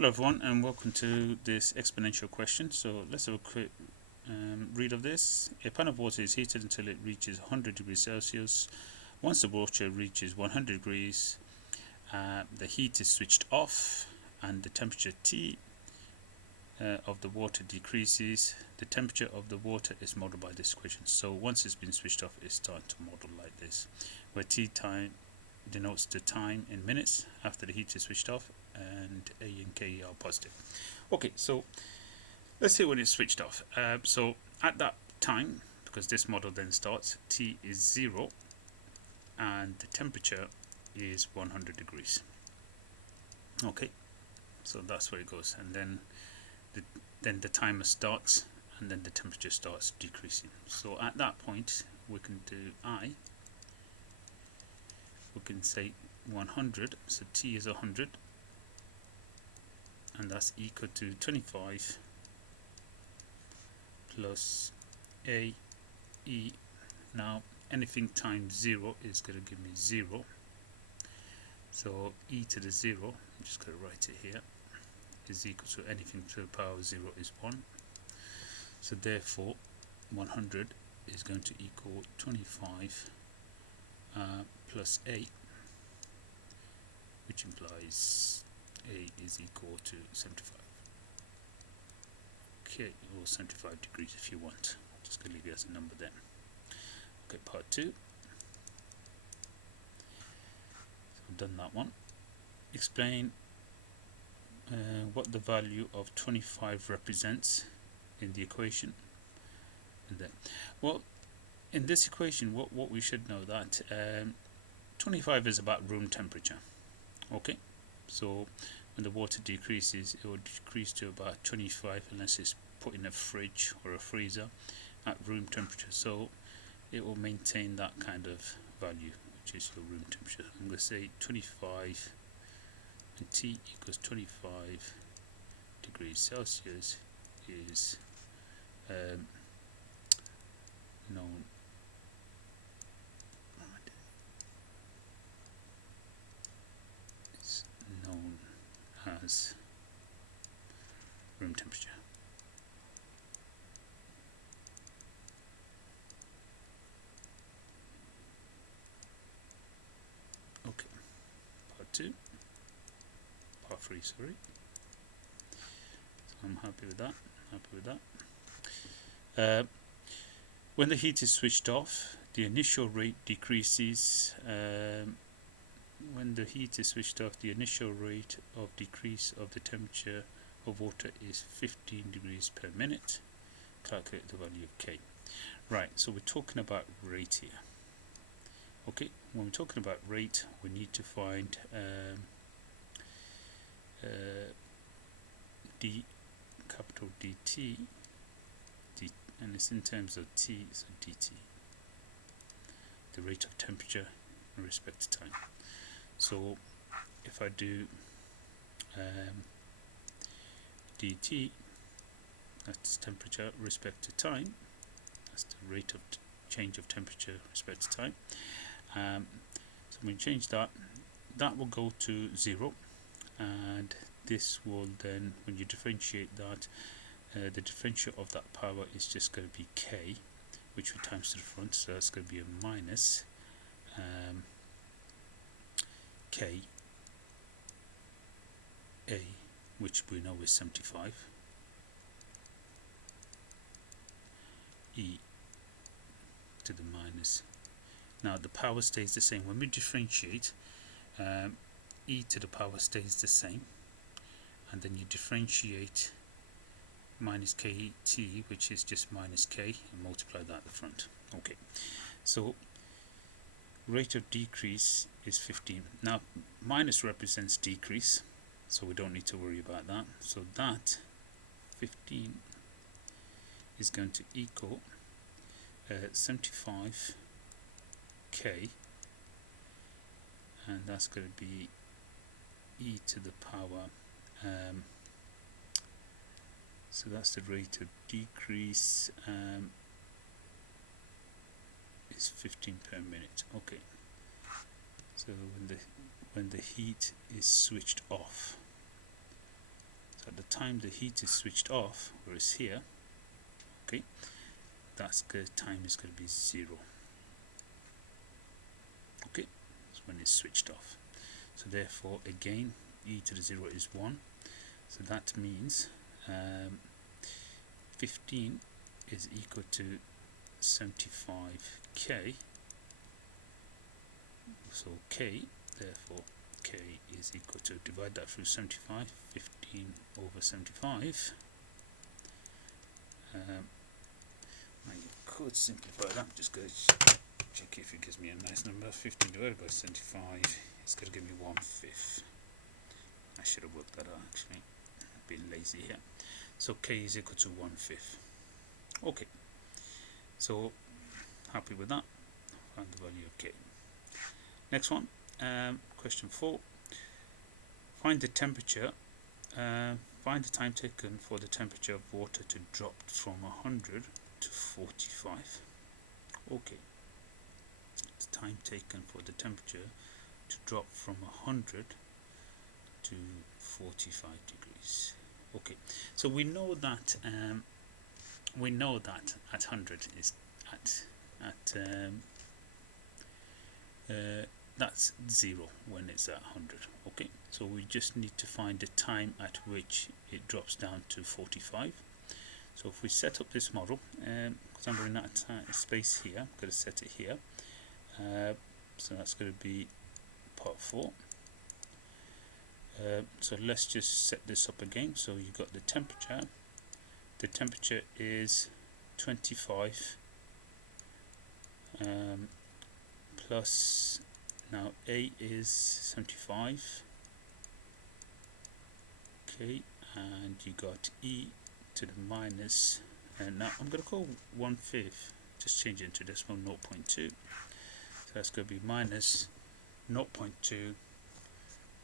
Hello everyone and welcome to this exponential question. So let's have a quick read of this. A pan of water is heated until it reaches 100 degrees Celsius. Once the water reaches 100 degrees, the heat is switched off and the temperature T of the water decreases. The temperature of the water is modeled by this equation. So once it's been switched off, it's starting to model like this, where T time denotes the time in minutes after the heat is switched off, and A and K are positive. Okay, so let's see when it's switched off. So at that time, because this model then starts, T is 0 and the temperature is 100 degrees. Okay, so that's where it goes, and then the timer starts and then the temperature starts decreasing. So at that point we can do I. We can say 100, so T is 100, and that's equal to 25 plus A E. Now anything times 0 is going to give me 0, so E to the 0, I'm just going to write it here, is equal to anything to the power of 0 is 1. So therefore 100 is going to equal 25 plus A, which implies A is equal to 75. Okay, or 75 degrees if you want. I'm just going to leave it as a number then. Okay, part 2. So I've done that one. Explain what the value of 25 represents in the equation. And then, well, in this equation, what we should know that 25 is about room temperature. Okay, so when the water decreases, it will decrease to about 25 unless it's put in a fridge or a freezer at room temperature. So it will maintain that kind of value, which is your room temperature. I'm going to say 25, and T equals 25 degrees Celsius is known as room temperature. Okay, part 2, part 3, sorry. So I'm happy with that. When the heat is switched off, the initial rate decreases. When the heat is switched off, the initial rate of decrease of the temperature of water is 15 degrees per minute. Calculate the value of K. Right, so we're talking about rate here. Okay, when we're talking about rate, we need to find d capital DT, and it's in terms of T, so dt, the rate of temperature in respect to time. So if I do dt, that's temperature respect to time, that's the rate of change of temperature respect to time. So when we change that, that will go to 0, and this will then, when you differentiate that, the differential of that power is just going to be K, which we times to the front, so that's going to be a minus K A, which we know is 75, E to the minus. Now the power stays the same. When we differentiate, E to the power stays the same, and then you differentiate minus KT, which is just minus K, and multiply that at the front. Okay, so rate of decrease is 15. Now minus represents decrease, so we don't need to worry about that. So that 15 is going to equal 75 K, and that's going to be E to the power, so that's the rate of decrease, is 15 per minute. Okay, so when the heat is switched off, time the heat is switched off, whereas here, okay, that's good, time is going to be 0. Okay, that's when it's switched off. So therefore, again, e to the 0 is 1. So that means 15 is equal to 75k. So k, therefore k is equal to, divide that through 75, 15 over 75. Now you could simplify that. I'm just going to check if it gives me a nice number. 15 divided by 75 is going to give me 1/5. I should have worked that out actually. I've been lazy here. So k is equal to 1/5. Okay, so happy with that. Find the value of k. Next one, question 4. Find the temperature. Find the time taken for the temperature of water to drop from 100 to 45. Okay, it's time taken for the temperature to drop from 100 to 45 degrees. Okay, so we know that at 100 is that's 0 when it's at 100. Okay, so we just need to find the time at which it drops down to 45. So if we set up this model, because I'm running out of space here, I'm going to set it here. So that's going to be part 4. So let's just set this up again. So you got the temperature. The temperature is 25 plus, now A is 75. Okay, and you got E to the minus, and now I'm going to call 1/5, just change it into decimal, 0.2. So that's going to be minus 0.2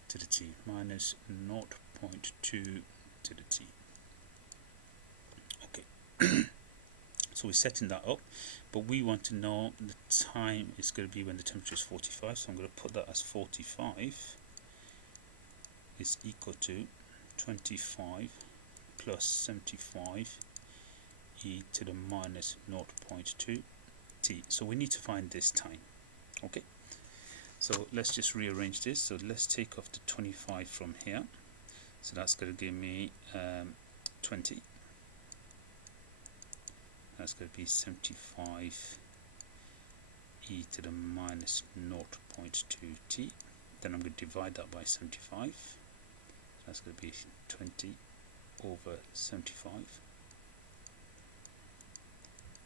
to the t, minus 0.2 to the t. Okay, so we're setting that up, but we want to know the time is going to be when the temperature is 45. So I'm going to put that as 45 is equal to 25 plus 75 e to the minus 0.2 t. So we need to find this time. Okay, so let's just rearrange this. So let's take off the 25 from here. So that's going to give me 20. That's going to be 75 e to the minus 0.2 t. Then I'm going to divide that by 75. So that's going to be 20 over 75,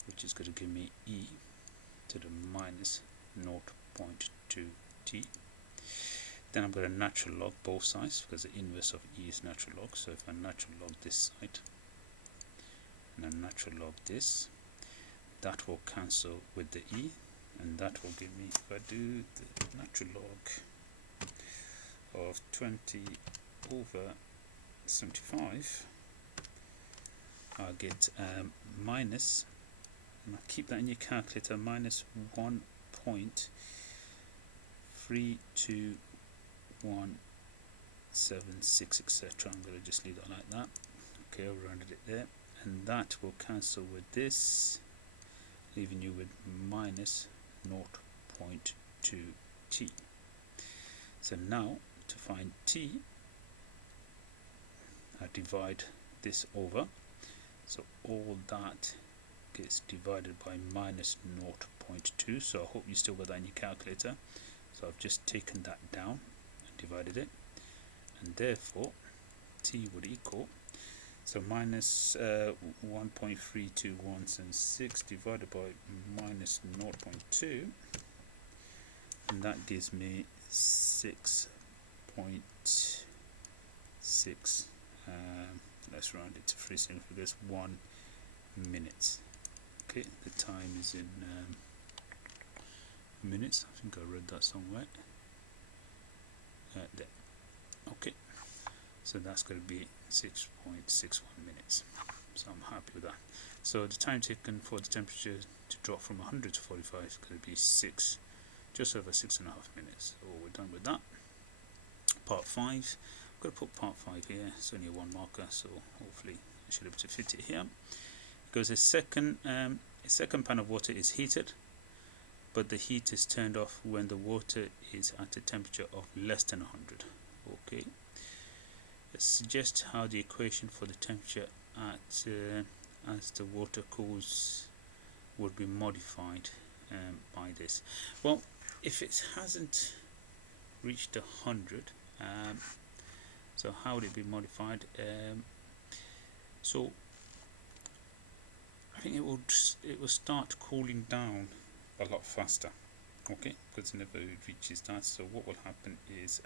which is going to give me e to the minus 0.2 t. Then I'm going to natural log both sides, because the inverse of e is natural log. So if I natural log this side and I natural log this, that will cancel with the e, and that will give me, if I do the natural log of 20 over 75, I'll get minus, and I'll keep that in your calculator, minus 1.321776, etc. I'm going to just leave that like that. Okay, I've rounded it there, and that will cancel with this, leaving you with minus 0.2 t. So now to find t, I divide this over, so all that gets divided by minus 0.2. So I hope you still got that in your calculator. So I've just taken that down and divided it, and therefore t would equal, so minus 1.32176 divided by minus 0.2, and that gives me 6.6. Let's round it to 3 single figures, 1 minute. Okay, the time is in minutes. I think I read that somewhere. There. Okay, so that's going to be 6.61 minutes. So I'm happy with that. So the time taken for the temperature to drop from 100 to 45 is going to be just over 6.5 minutes. So we're done with that. Part 5. going to put part 5 here. It's only one marker, so hopefully I should be able to fit it here. It goes a second pan of water is heated, but the heat is turned off when the water is at a temperature of less than 100. Okay. Let's suggest how the equation for the temperature at as the water cools would be modified by this. Well, if it hasn't reached 100, so how would it be modified? So I think it will start cooling down a lot faster. Okay, because whenever it reaches that, so what will happen is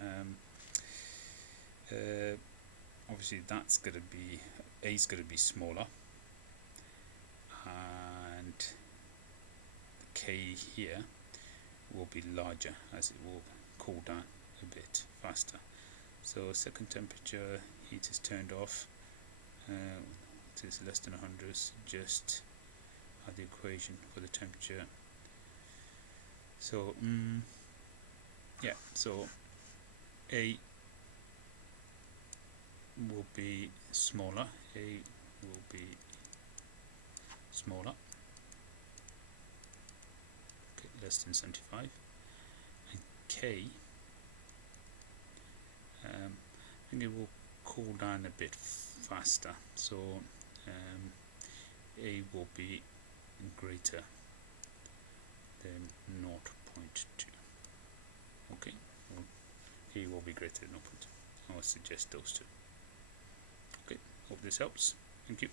obviously that's going to be A is going to be smaller, and the K here will be larger as it will cool down a bit faster. So second temperature, heat is turned off, it is less than 100. Just add the equation for the temperature. So yeah, so A will be smaller, A will be smaller, okay, less than 75, and K, I think it will cool down a bit faster, so A will be greater than 0.2. Okay, well, A will be greater than 0.2. I would suggest those two. Okay, hope this helps. Thank you.